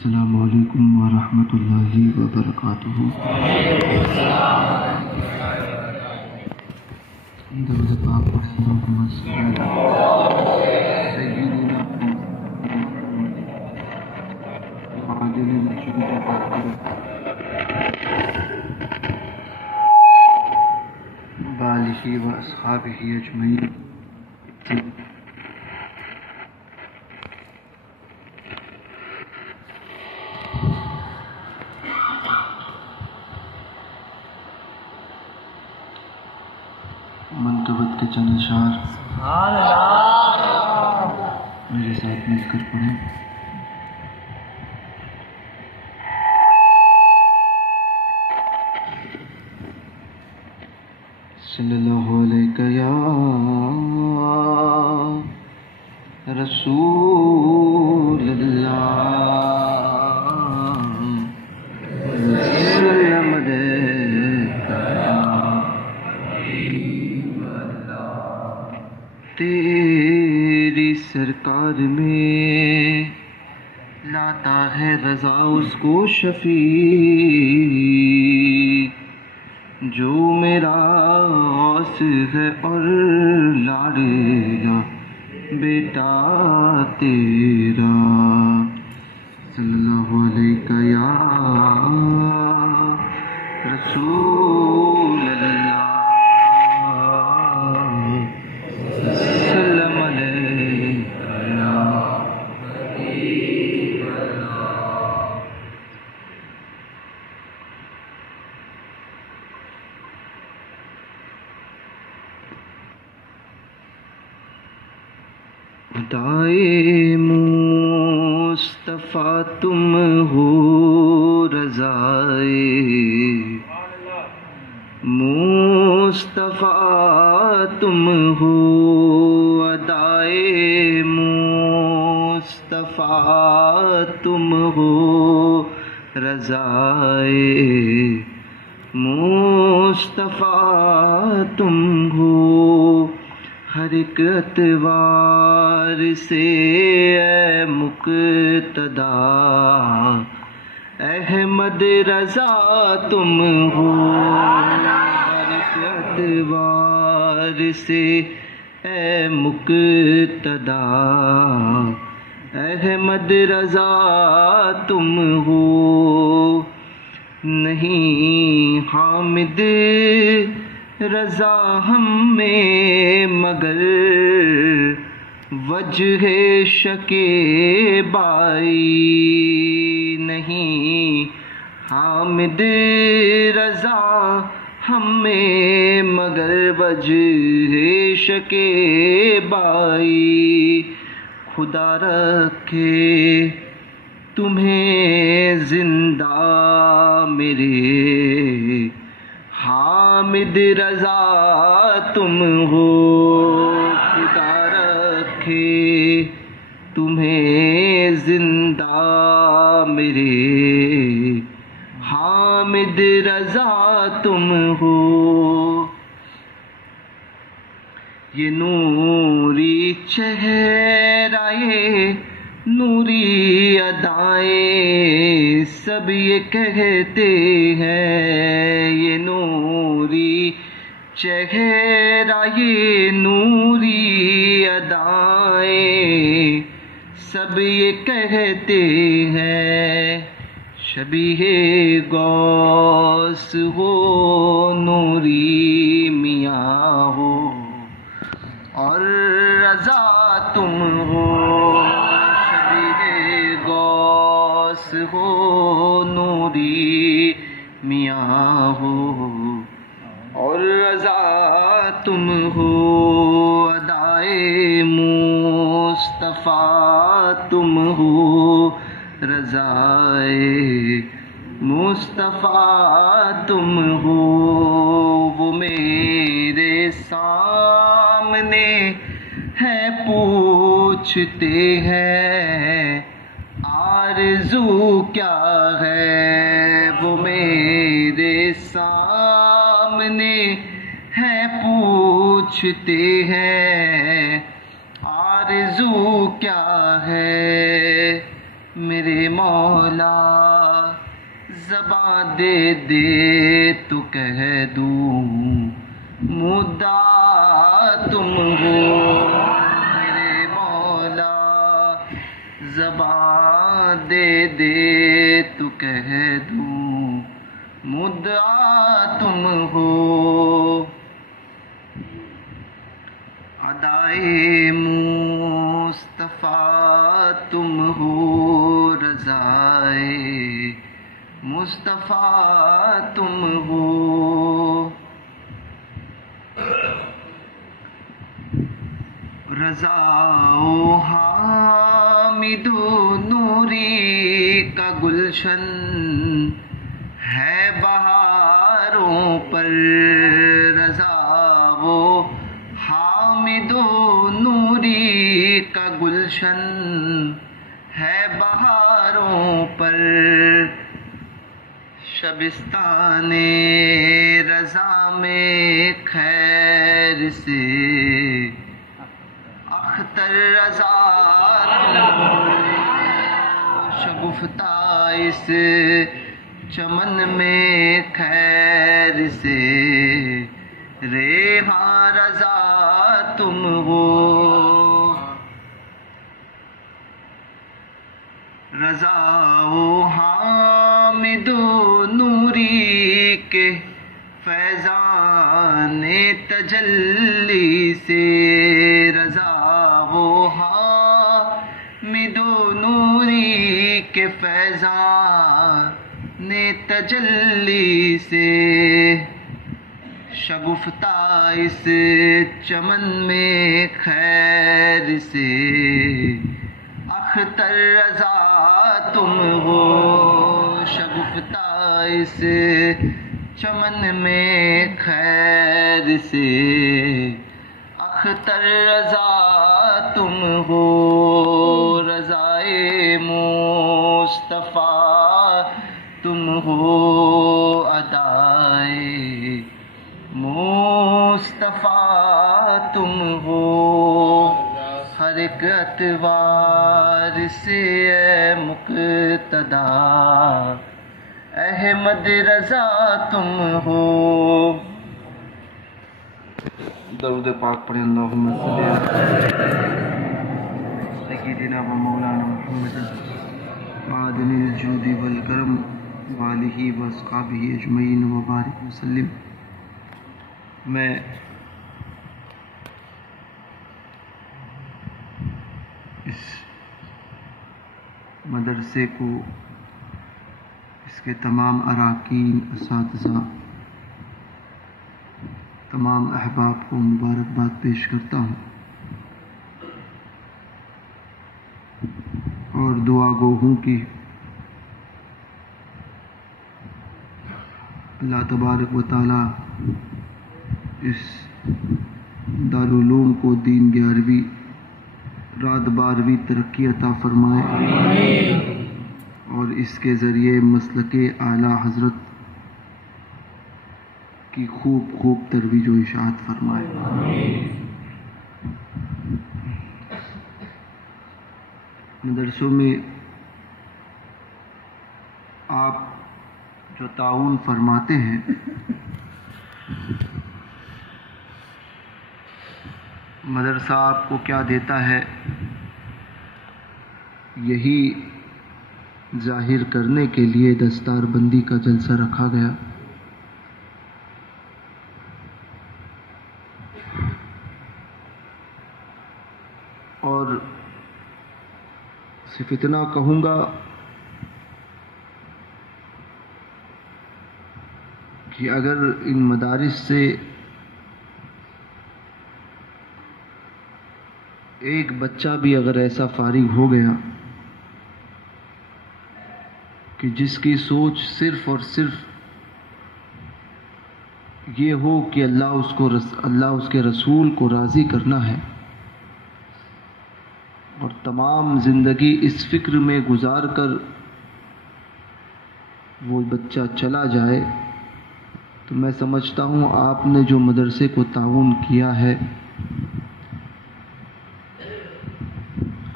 السلام علیکم ورحمۃ اللہ وبرکاتہ۔ درود پاک پڑھیں اللہم صلی علی سیدنا عادل الجود بآلہ واصحابہ اجمعین۔ منقبت کے چند اشعار میرے ساتھ مل کر پڑھیں۔ صلی اللہ علیہ یا رسول اللہ وسلم تیری سرکار میں لاتا ہے رضا اس کو شفیع جو میرا غوث ہے اور لاڑے گا بیٹا تیرا۔ صلی اللہ علیہ یا رسول اللہ وسلم علیہ یا حبیب اللہ۔ خدائے مصطفیٰ تم ہو رضائے مصطفیٰ تم ہو ادائے مصطفیٰ تم ہو رضائے مصطفیٰ تم ہو ہر ایک اعتبار سے اے مقتدا احمد رضا تم ہو ہر ایک اعتبار سے اے مقتدا احمد رضا تم ہو۔ نہیں حامد رضا ہم میں مگر وجہ شکیبائی نہیں حامد رضا ہم میں مگر وجہ شکیبائی۔ خدا رکھے تمہیں زندہ میرے حامد رضا تم ہو۔ خدا رکھے تمہیں زندہ میرے حامد رضا تم ہو۔ یہ نوری چہرہ یہ نوری ادائیں سب یہ کہتے ہیں یہ نوری چہرہ یہ نوری ادائیں سب یہ کہتے ہیں شبیہ غوث ہو نوری میاں ہو اور رضا تم ہو ہو نوری میاں ہو اور رضا تم ہو ادائے مصطفیٰ تم ہو رضائے مصطفیٰ تم ہو۔ وہ میرے سامنے ہے پوچھتے ہیں آرزو کیا ہے وہ میرے سامنے ہے پوچھتے ہیں آرزو کیا ہے میرے مولا زباں دے دے تو کہہ دوں مدعا تم ہو میرے مولا زباں دے دے تو کہہ دوں مدعا تم ہو ادائے مصطفیٰ تم ہو رضائے مصطفیٰ تم ہو رضا و حامد و نوری کا گلشن ہے بہاروں پر رضا و حامد و نوری کا گلشن ہے بہاروں پر شبستان رضا میں خیر سے اختر رضا شگفتہ اس چمن میں خیر سے ریحاں رضا تم ہو رضا و حامد و نوری کے فیضان تجلی سے رضا و حامد و نوری کے فیضان تجلی سے شگفتہ اس چمن میں خیر سے اختر رضا تم ہو شگفتہ اس چمن میں خیر سے اختر رضا تم ہو رضائے مصطفیٰ تم ہو ادائے مصطفیٰ تم ہو ہر ایک اتوار سے اے مقتدا احمد رضا تم ہو درود پاک پڑھیں اللہم صلی علی سیدنا و مولانا محمد معدن الجود والکرم وآلہ واصحابہ اجمعین وبارک وسلم. میں اس مدرسے کو اس کے تمام اراکین اساتذہ تمام احباب کو مبارکباد پیش کرتا ہوں اور دعا گو ہوں کہ اللہ تبارک و تعالی اس دارالعلوم کو دین 11ویں رات 12ویں ترقی عطا فرمائے اور اس کے ذریعے مسلک اعلیٰ حضرت کی خوب خوب ترویج و اشاعت فرمائے. مدرسوں میں آپ جو تعاون فرماتے ہیں مدرسہ آپ کو کیا دیتا ہے یہی ظاہر کرنے کے لیے دستار بندی کا جلسہ رکھا گیا. اور صرف اتنا کہوں گا کہ اگر ان مدارس سے ایک بچہ بھی اگر ایسا فارغ ہو گیا کہ جس کی سوچ صرف اور صرف یہ ہو کہ اللہ اس کے رسول کو راضی کرنا ہے اور تمام زندگی اس فکر میں گزار کر وہ بچہ چلا جائے تو میں سمجھتا ہوں آپ نے جو مدرسے کو تعاون کیا ہے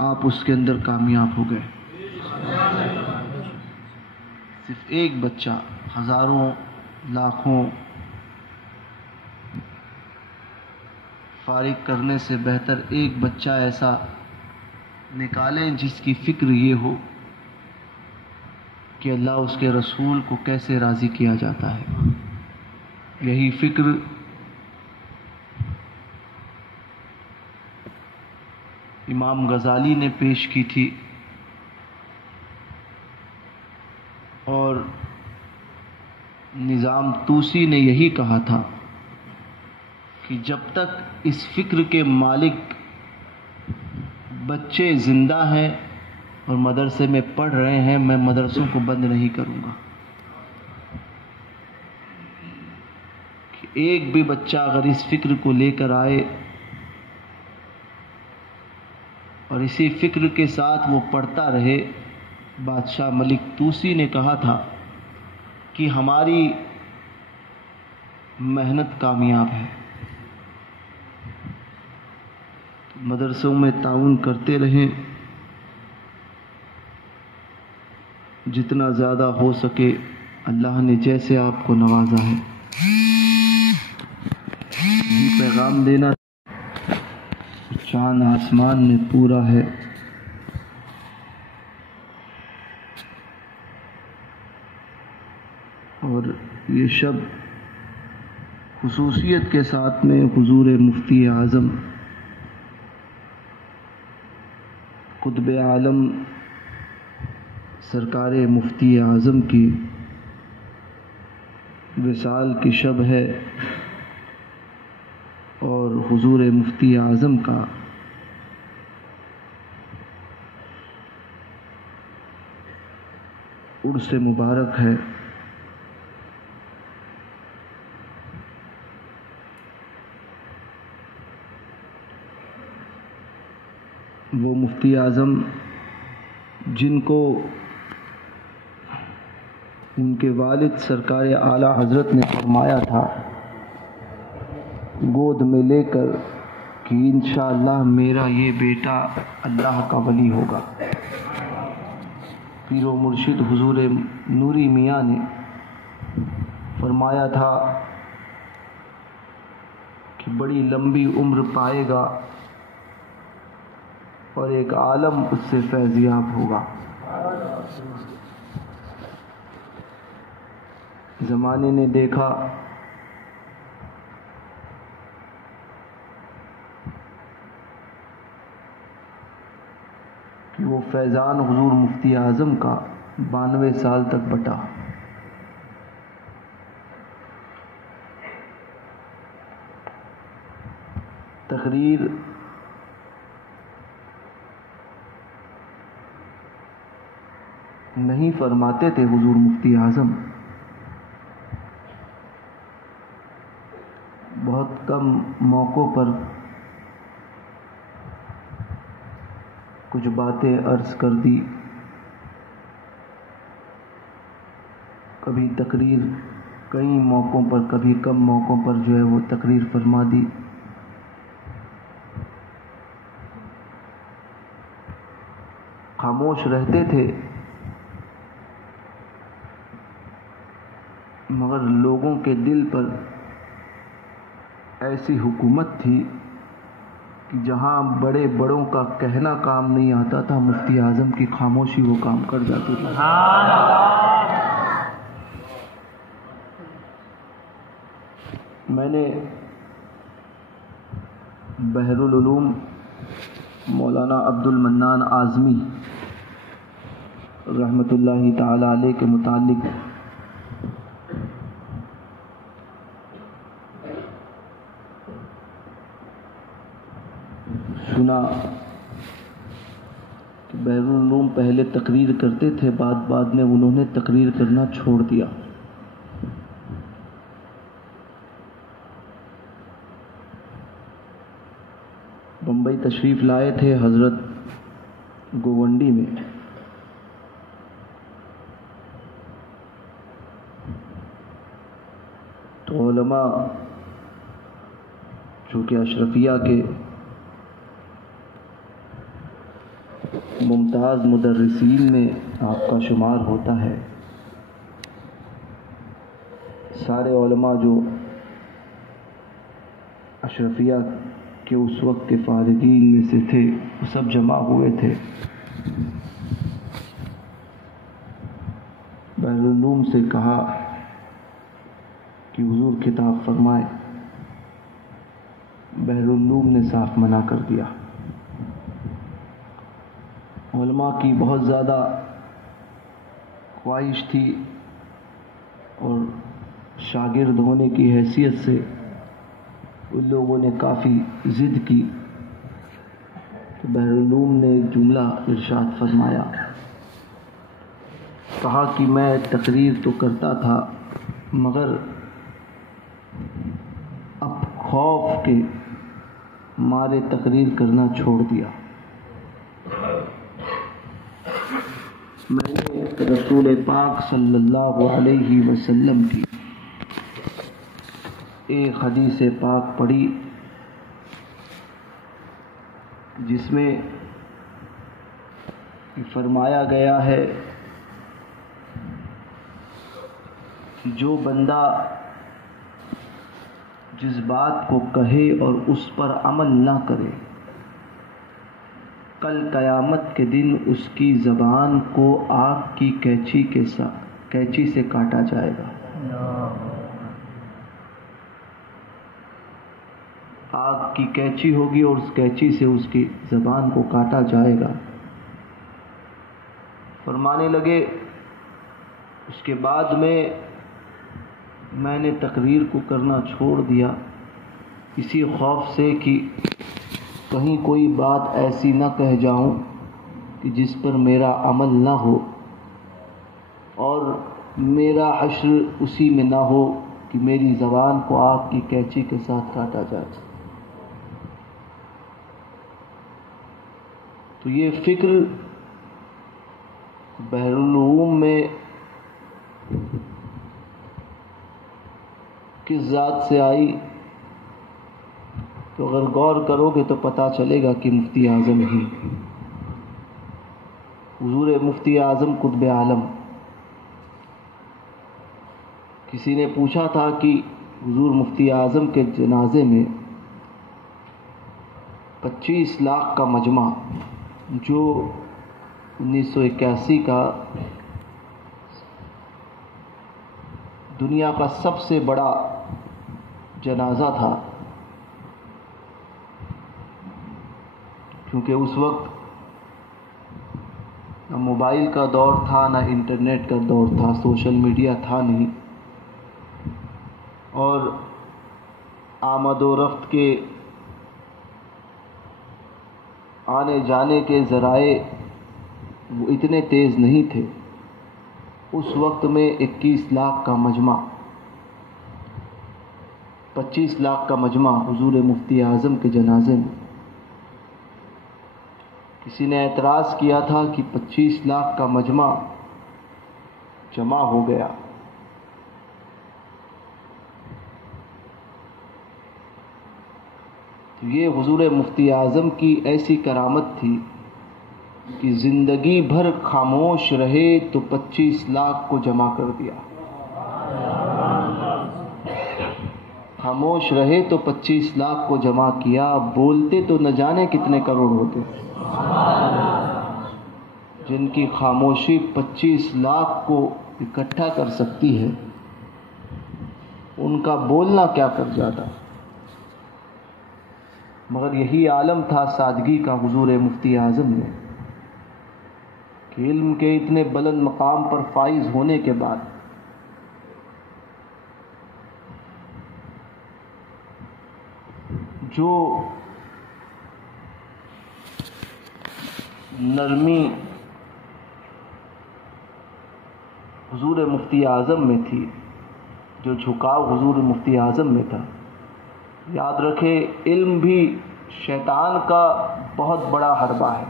آپ اس کے اندر کامیاب ہو گئے. صرف ایک بچہ ہزاروں لاکھوں فارغ کرنے سے بہتر ایک بچہ ایسا نکالیں جس کی فکر یہ ہو کہ اللہ اس کے رسول کو کیسے راضی کیا جاتا ہے. یہی فکر امام غزالی نے پیش کی تھی اور نظام طوسی نے یہی کہا تھا کہ جب تک اس فکر کے مالک بچے زندہ ہیں اور مدرسے میں پڑھ رہے ہیں میں مدرسوں کو بند نہیں کروں گا. کہ ایک بھی بچہ اگر اس فکر کو لے کر آئے اور اسی فکر کے ساتھ وہ پڑھتا رہے. بادشاہ ملک طوسی نے کہا تھا کہ ہماری محنت کامیاب ہے. مدرسوں میں تعاون کرتے رہیں, جتنا زیادہ ہو سکے اللہ نے جیسے آپ کو نوازا ہے. یہ پیغام دینا چاند آسمان میں پورا ہے, اور یہ شب خصوصیت کے ساتھ میں حضور مفتی اعظم قطب عالم سرکار مفتی اعظم کی وصال کی شب ہے اور حضور مفتی اعظم کا عرس مبارک ہے. وہ مفتی اعظم جن کو ان کے والد سرکار اعلیٰ حضرت نے فرمایا تھا گود میں لے کر کہ انشاءاللہ میرا یہ بیٹا اللہ کا ولی ہوگا. پیر و مرشد حضور نوری میاں نے فرمایا تھا کہ بڑی لمبی عمر پائے گا اور ایک عالم اس سے فیضیاب ہوگا. زمانے نے دیکھا کہ وہ فیضان حضور مفتی اعظم کا 92 سال تک بٹا. تقریر نہیں فرماتے تھے حضور مفتی اعظم, بہت کم موقعوں پر کچھ باتیں عرض کر دی, کبھی تقریر کئی موقعوں پر کبھی کم موقعوں پر جو ہے وہ تقریر فرما دی. خاموش رہتے تھے مگر لوگوں کے دل پر ایسی حکومت تھی کہ جہاں بڑے بڑوں کا کہنا کام نہیں آتا تھا مفتی اعظم کی خاموشی وہ کام کر جاتی تھی. میں نے بحر العلوم مولانا عبد المنان اعظمی رحمۃ اللہ تعالی علیہ کے متعلق سنا کہ بحر العلوم پہلے تقریر کرتے تھے, بعد میں انہوں نے تقریر کرنا چھوڑ دیا. بمبئی تشریف لائے تھے حضرت گوونڈی میں, تو علماء چونکہ اشرفیہ کے ممتاز مدرسین میں آپ کا شمار ہوتا ہے. سارے علماء جو اشرفیہ کے اس وقت کے فارغین میں سے تھے وہ سب جمع ہوئے تھے. بحرالعلوم سے کہا کہ حضور خطاب فرمائے. بحرالعلوم نے صاف منع کر دیا. علماء کی بہت زیادہ خواہش تھی اور شاگرد ہونے کی حیثیت سے ان لوگوں نے کافی ضد کی. تو بحرالعلوم نے ایک جملہ ارشاد فرمایا. کہا کہ میں تقریر تو کرتا تھا مگر اب خوف کے مارے تقریر کرنا چھوڑ دیا. میں نے رسول پاک صلی اللہ علیہ وسلم کی ایک حدیث پاک پڑھی جس میں فرمایا گیا ہے کہ جو بندہ جس بات کو کہے اور اس پر عمل نہ کرے کل قیامت کے دن اس کی زبان کو آگ کی کینچی سے کاٹا جائے گا. آگ کی کینچی ہوگی اور اس کینچی سے اس کی زبان کو کاٹا جائے گا. فرمانے لگے اس کے بعد میں نے تقریر کو کرنا چھوڑ دیا اسی خوف سے کہ کہیں کوئی بات ایسی نہ کہہ جاؤں کہ جس پر میرا عمل نہ ہو اور میرا حشر اسی میں نہ ہو کہ میری زبان کو آگ کی کینچی کے ساتھ کاٹا جائے. تو یہ فکر بحرالعلوم میں کس ذات سے آئی تو اگر غور کرو گے تو پتہ چلے گا کہ مفتی اعظم ہی حضور مفتی اعظم قطب عالم. کسی نے پوچھا تھا کہ حضور مفتی اعظم کے جنازے میں 25 لاکھ کا مجمع جو 1981 کا دنیا کا سب سے بڑا جنازہ تھا کیونکہ اس وقت نہ موبائل کا دور تھا نہ انٹرنیٹ کا دور تھا سوشل میڈیا تھا نہیں اور آمد و رفت کے آنے جانے کے ذرائع وہ اتنے تیز نہیں تھے. اس وقت میں 21 لاکھ کا مجمع 25 لاکھ کا مجمع حضور مفتی اعظم کے جنازے میں. کسی نے اعتراض کیا تھا کہ 25 لاکھ کا مجمع جمع ہو گیا. یہ حضور مفتی اعظم کی ایسی کرامت تھی کہ زندگی بھر خاموش رہے تو 25 لاکھ کو جمع کر دیا. خاموش رہے تو 25 لاکھ کو جمع کیا. بولتے تو نہ جانے کتنے کروڑ ہوتے. جن کی خاموشی 25 لاکھ کو اکٹھا کر سکتی ہے ان کا بولنا کیا کر جاتا. مگر یہی عالم تھا سادگی کا حضور مفتی اعظم میں کہ علم کے اتنے بلند مقام پر فائز ہونے کے بعد جو نرمی حضور مفتی اعظم میں تھی جو جھکاؤ حضور مفتی اعظم میں تھا. یاد رکھے علم بھی شیطان کا بہت بڑا حربہ ہے.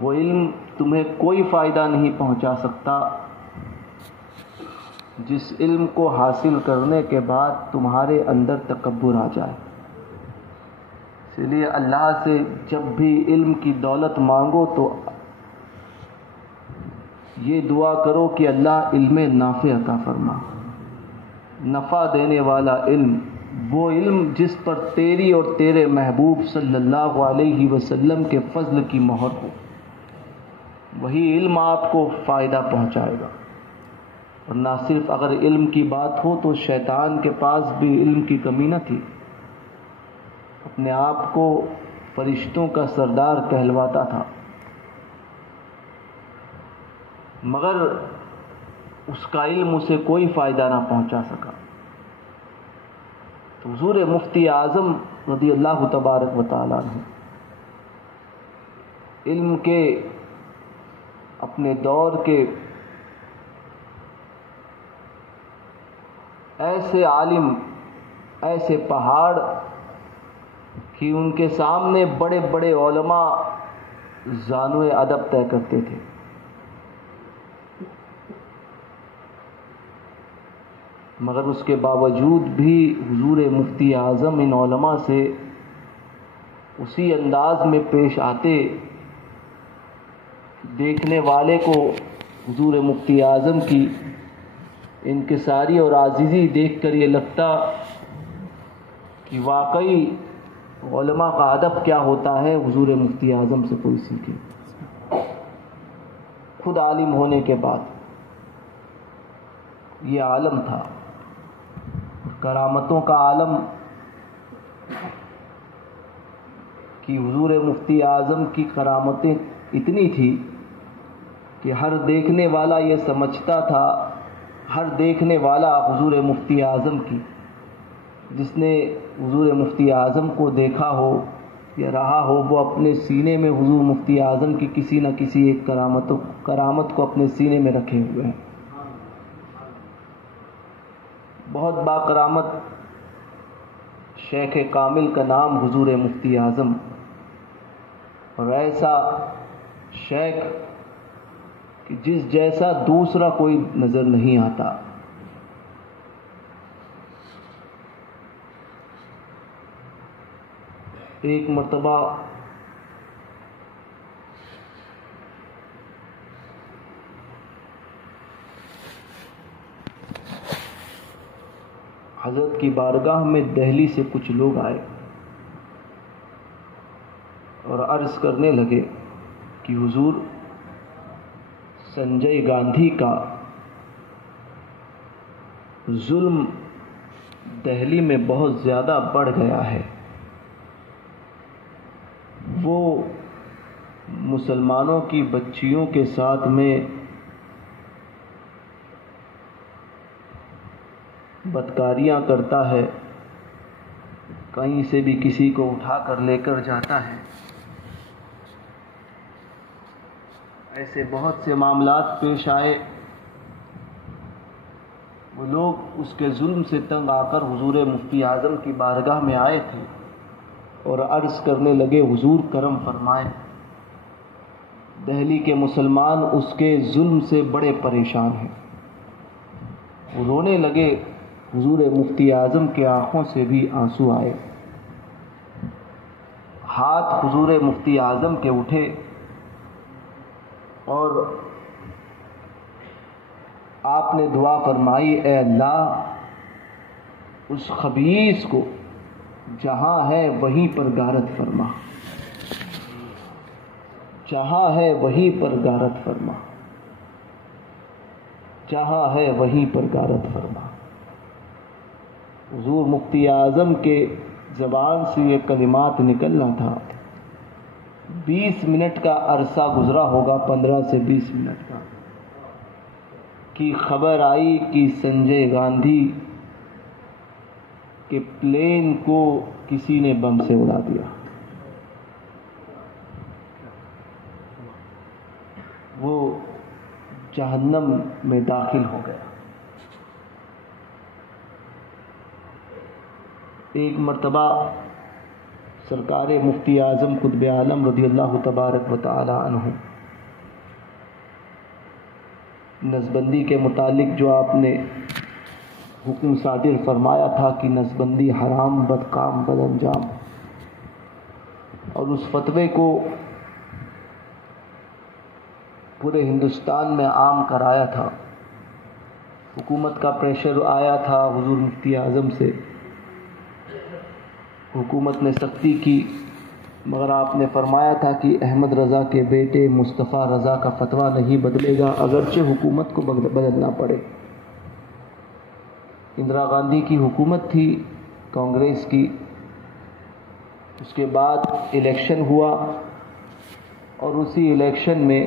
وہ علم تمہیں کوئی فائدہ نہیں پہنچا سکتا جس علم کو حاصل کرنے کے بعد تمہارے اندر تکبر آ جائے. اس لیے اللہ سے جب بھی علم کی دولت مانگو تو یہ دعا کرو کہ اللہ علم نافع عطا فرما، نفع دینے والا علم، وہ علم جس پر تیری اور تیرے محبوب صلی اللہ علیہ وسلم کے فضل کی مہر ہو، وہی علم آپ کو فائدہ پہنچائے گا۔ اور نہ صرف اگر علم کی بات ہو تو شیطان کے پاس بھی علم کی کمی نہ تھی، اپنے آپ کو فرشتوں کا سردار کہلواتا تھا، مگر اس کا علم اسے کوئی فائدہ نہ پہنچا سکا۔ تو حضور مفتی اعظم رضی اللہ تبارک و تعالیٰ عنہ علم کے اپنے دور کے ایسے عالم، ایسے پہاڑ کہ ان کے سامنے بڑے بڑے علماء زانو ادب طے کرتے تھے، مگر اس کے باوجود بھی حضور مفتی اعظم ان علماء سے اسی انداز میں پیش آتے، دیکھنے والے کو حضور مفتی اعظم کی انکساری اور عاجزی دیکھ کر یہ لگتا کہ واقعی علماء کا ادب کیا ہوتا ہے، حضور مفتی اعظم سے کوئی سیکھے۔ خود عالم ہونے کے بعد یہ عالم تھا، کرامتوں کا عالم، کہ حضور مفتی اعظم کی کرامتیں اتنی تھی کہ ہر دیکھنے والا یہ سمجھتا تھا، ہر دیکھنے والا حضور مفتی اعظم کی، جس نے حضور مفتی اعظم کو دیکھا ہو یا رہا ہو، وہ اپنے سینے میں حضور مفتی اعظم کی کسی نہ کسی ایک کرامت کو اپنے سینے میں رکھے ہوئے ہیں۔ بہت باکرامت شیخ کامل کا نام حضور مفتی اعظم، اور ایسا شیخ کہ جس جیسا دوسرا کوئی نظر نہیں آتا۔ ایک مرتبہ حضرت کی بارگاہ میں دہلی سے کچھ لوگ آئے اور عرض کرنے لگے کہ حضور، سنجے گاندھی کا ظلم دہلی میں بہت زیادہ بڑھ گیا ہے، وہ مسلمانوں کی بچیوں کے ساتھ میں بدکاریاں کرتا ہے، کہیں سے بھی کسی کو اٹھا کر لے کر جاتا ہے۔ ایسے بہت سے معاملات پیش آئے، وہ لوگ اس کے ظلم سے تنگ آ کر حضور مفتی اعظم کی بارگاہ میں آئے تھے اور عرض کرنے لگے، حضور کرم فرمائیں، دہلی کے مسلمان اس کے ظلم سے بڑے پریشان ہیں۔ وہ رونے لگے، حضور مفتی اعظم کے آنکھوں سے بھی آنسو آئے، ہاتھ حضور مفتی اعظم کے اٹھے اور آپ نے دعا فرمائی، اے اللہ، اس خبیث کو جہاں ہے وہیں پر غارت فرما، جہاں ہے وہیں پر غارت فرما، جہاں ہے وہیں پر غارت فرما۔ حضور مفتی اعظم کے زبان سے یہ کلمات نکلنا تھا، 20 منٹ کا عرصہ گزرا ہوگا، 15 سے 20 منٹ کا، کہ خبر آئی کہ سنجے گاندھی کے پلین کو کسی نے بم سے اڑا دیا۔ وہ جہنم میں داخل ہو گیا۔ ایک مرتبہ سرکار مفتی اعظم قطب عالم رضی اللہ تبارک و تعالی عنہ نسبندی کے متعلق جو آپ نے حکم صادر فرمایا تھا کہ نسبندی حرام، بدکام، بد انجام، اور اس فتوے کو پورے ہندوستان میں عام کرایا تھا. حکومت کا پریشر آیا تھا حضور مفتی اعظم سے، حکومت نے سختی کی، مگر آپ نے فرمایا تھا کہ احمد رضا کے بیٹے مصطفیٰ رضا کا فتویٰ نہیں بدلے گا اگرچہ حکومت کو بدلنا پڑے. اندرا گاندھی کی حکومت تھی، کانگریس کی. اس کے بعد الیکشن ہوا اور اسی الیکشن میں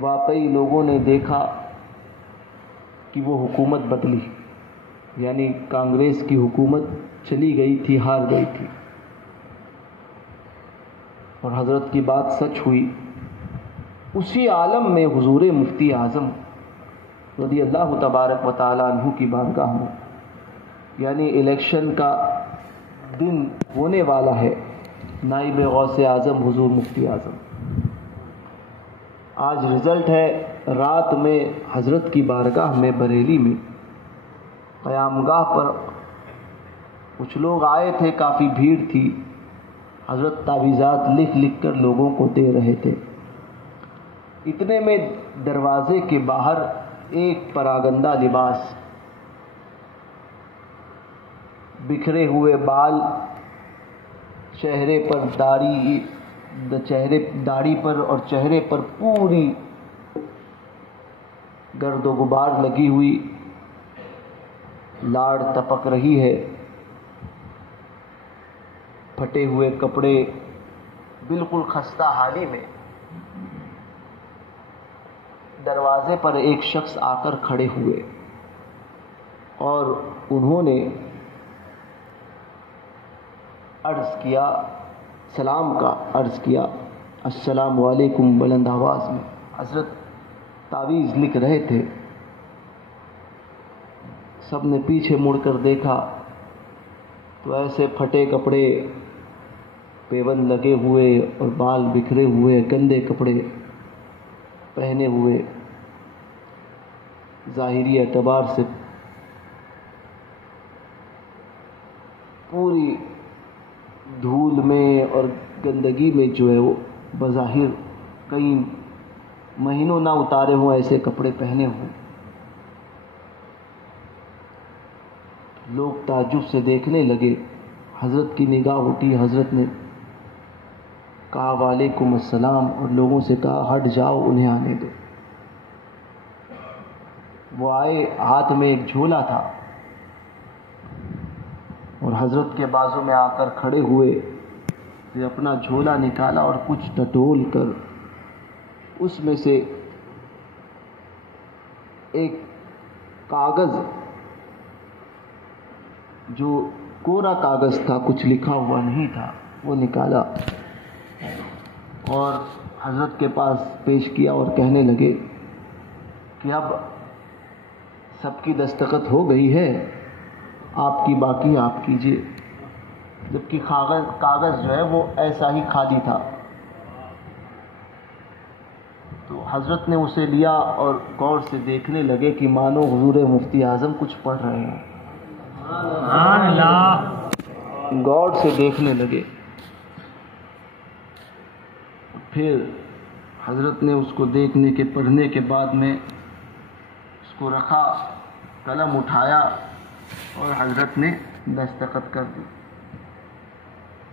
واقعی لوگوں نے دیکھا کہ وہ حکومت بدلی، یعنی کانگریس کی حکومت چلی گئی تھی، ہار گئی تھی. اور حضرت کی بات سچ ہوئی. اسی عالم میں حضور مفتی اعظم رضی اللہ تبارک و تعالیٰ عنہ کی بارگاہ میں، یعنی الیکشن کا دن ہونے والا ہے، نائب غوث اعظم حضور مفتی اعظم. آج رزلٹ ہے، رات میں حضرت کی بارگاہ میں بریلی میں قیام گاہ پر کچھ لوگ آئے تھے، کافی بھیڑ تھی. حضرت تعویذات لکھ لکھ کر لوگوں کو دے رہے تھے. اتنے میں دروازے کے باہر ایک پراگندہ لباس، بکھرے ہوئے بال، چہرے پر داڑھی پر اور چہرے پر پوری گرد و غبار لگی ہوئی، لاڑ ٹپک رہی ہے، پھٹے ہوئے کپڑے، بالکل خستہ حالی میں دروازے پر ایک شخص آ کر کھڑے ہوئے اور انہوں نے سلام کا عرض کیا، السلام علیکم، بلند آواز میں. حضرت تعویذ لکھ رہے تھے. سب نے پیچھے مڑ کر دیکھا تو ایسے پھٹے کپڑے، پیبند لگے ہوئے اور بال بکھرے ہوئے، گندے کپڑے پہنے ہوئے، ظاہری اعتبار سے پوری دھول میں اور گندگی میں جو ہے وہ بظاہر کئی مہینوں نہ اتارے ہوں ایسے کپڑے پہنے ہوں. لوگ تعجب سے دیکھنے لگے. حضرت کی نگاہ اٹھی، حضرت نے کہا وعلیکم السلام اور لوگوں سے کہا ہٹ جاؤ، انہیں آنے دو. وہ آئے، ہاتھ میں ایک جھولا تھا اور حضرت کے بازو میں آ کر کھڑے ہوئے. پھر اپنا جھولا نکالا اور کچھ ٹٹول کر اس میں سے ایک کاغذ، جو کورا کاغذ تھا، کچھ لکھا ہوا نہیں تھا، وہ نکالا اور حضرت کے پاس پیش کیا اور کہنے لگے کہ اب سب کی دستخط ہو گئی ہے، آپ کی باقی آپ کیجیے. جبکہ کاغذ جو ہے وہ ایسا ہی خالی تھا. تو حضرت نے اسے لیا اور غور سے دیکھنے لگے کہ مانو حضور مفتی اعظم کچھ پڑھ رہے ہیں. سبحان اللہ. غور سے دیکھنے لگے. پھر حضرت نے اس کو دیکھنے کے پڑھنے کے بعد میں اس کو رکھا، قلم اٹھایا اور حضرت نے دستخط کر دی.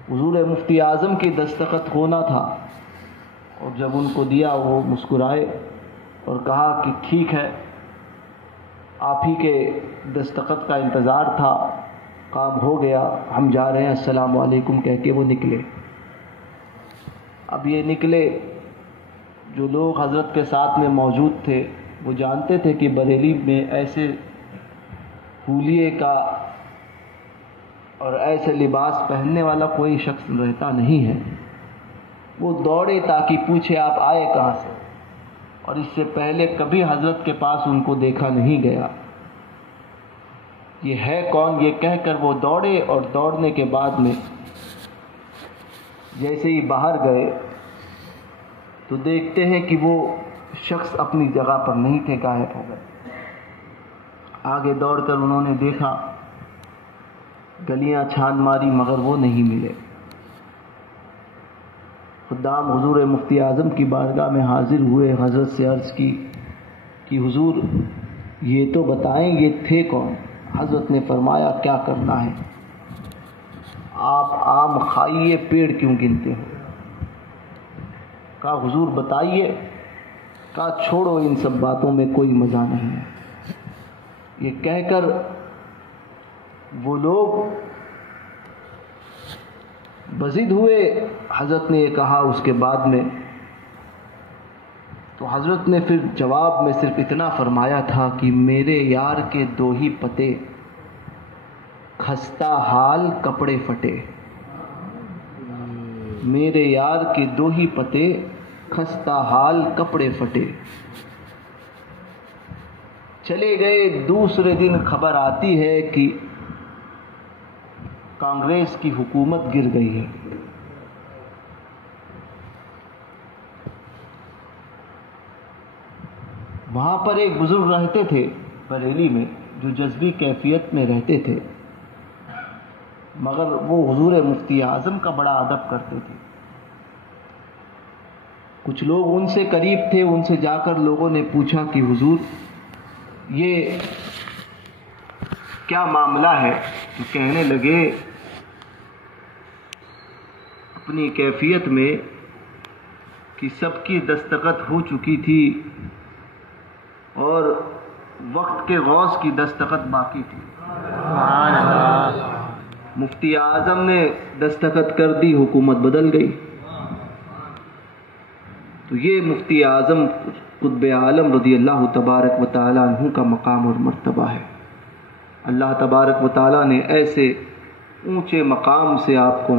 حضور مفتی اعظم کی دستخط ہونا تھا اور جب ان کو دیا وہ مسکرائے اور کہا کہ ٹھیک ہے، آپ ہی کے دستخط کا انتظار تھا، کام ہو گیا، ہم جا رہے ہیں، السلام علیکم کہہ کے وہ نکلے. اب یہ نکلے، جو لوگ حضرت کے ساتھ میں موجود تھے وہ جانتے تھے کہ بریلی میں ایسے حولیے کا اور ایسے لباس پہننے والا کوئی شخص رہتا نہیں ہے. وہ دوڑے تاکہ پوچھے آپ آئے کہاں سے، اور اس سے پہلے کبھی حضرت کے پاس ان کو دیکھا نہیں گیا. یہ ہے کون، یہ کہہ کر وہ دوڑے اور دوڑنے کے بعد میں جیسے ہی باہر گئے تو دیکھتے ہیں کہ وہ شخص اپنی جگہ پر نہیں تھے، غائب ہو گئے. آگے دوڑ کر انہوں نے دیکھا گلیاں چھان ماری مگر وہ نہیں ملے۔ خدام حضور مفتی اعظم کی بارگاہ میں حاضر ہوئے، حضرت سے عرض کی کہ حضور یہ تو بتائیں یہ تھے کون؟ حضرت نے فرمایا کیا کرنا ہے، آپ آم کھائیے پیڑ کیوں گنتے ہو؟ کہا حضور بتائیے۔ کہا چھوڑو ان سب باتوں میں کوئی مزہ نہیں ہے۔ یہ کہہ کر وہ لوگ بضد ہوئے۔ حضرت نے یہ کہا اس کے بعد میں تو حضرت نے پھر جواب میں صرف اتنا فرمایا تھا کہ میرے یار کے دو ہی پتے، خستہ حال کپڑے پھٹے۔ میرے یار کے دو ہی پتے، خستہ حال کپڑے پھٹے۔ چلے گئے، دوسرے دن خبر آتی ہے کہ کانگریس کی حکومت گر گئی ہے۔ وہاں پر ایک بزرگ رہتے تھے بریلی میں، جو جذبی کیفیت میں رہتے تھے، مگر وہ حضور مفتی اعظم کا بڑا ادب کرتے تھے۔ کچھ لوگ ان سے قریب تھے، ان سے جا کر لوگوں نے پوچھا کہ حضور یہ کیا معاملہ ہے؟ تو کہنے لگے اپنی کیفیت میں کہ سب کی دستخط ہو چکی تھی اور وقت کے غوث کی دستخط باقی تھی۔ مفتی اعظم نے دستخط کر دی، حکومت بدل گئی۔ تو یہ مفتی اعظم قطب عالم رضی اللہ تبارک و تعالیٰ عنہ کا مقام اور مرتبہ ہے۔ اللہ تبارک و تعالیٰ نے ایسے اونچے مقام سے آپ کو،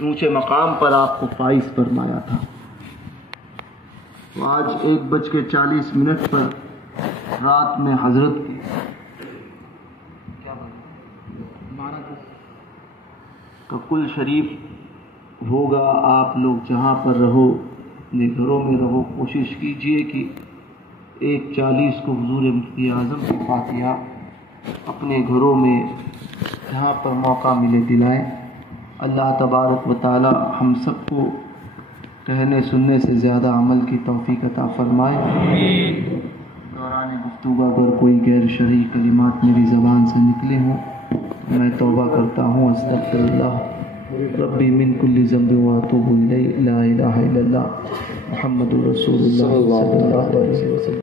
اونچے مقام پر آپ کو فائز فرمایا تھا۔ تو آج 1:40 پر رات میں حضرت کی کا کل شریف ہوگا۔ آپ لوگ جہاں پر رہو، اپنے گھروں میں رہو، کوشش کیجئے کہ 1:40 کو حضور مفتی اعظم کی فاتحہ اپنے گھروں میں جہاں پر موقع ملے دلائیں۔ اللہ تبارک و تعالی ہم سب کو کہنے سننے سے زیادہ عمل کی توفیق عطا فرمائے۔ دوران گفتگو اگر کوئی غیر شرعی کلمات میری زبان سے نکلے ہوں، میں توبہ کرتا ہوں۔ استغفر اللہ ربی من کل ذنب واتوب الیہ، لا الہ الا اللہ محمد رسول اللہ صلی اللہ علیہ وسلم۔